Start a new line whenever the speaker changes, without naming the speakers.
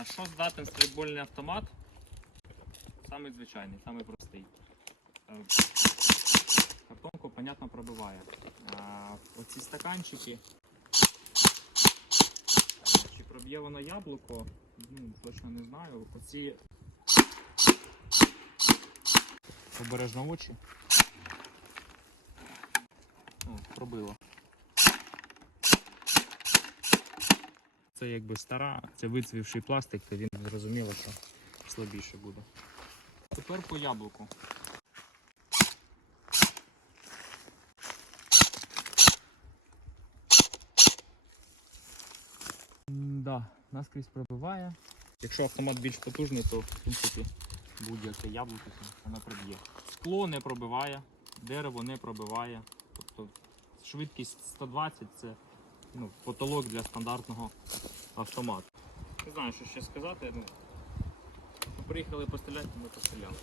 На що здатен стрейкбольний автомат? Самий звичайний, самий простий. Е, Картонку, понятно, пробиває. Оці стаканчики. е, Чи проб'є воно яблуко? Ну, точно не знаю. Оці обережно очі. О, пробило. Це якби стара, це вицвівший пластик, то він зрозуміло, що слабіше буде. Тепер по яблуку. Да, наскрізь пробиває. Якщо автомат більш потужний, то в принципі будь-яке яблуко воно проб'є. Скло не пробиває, дерево не пробиває. Тобто швидкість 120 це ну, потолок для стандартного автомату. Не знаю, що ще сказати. Ну, приїхали постріляти, ми постріляли.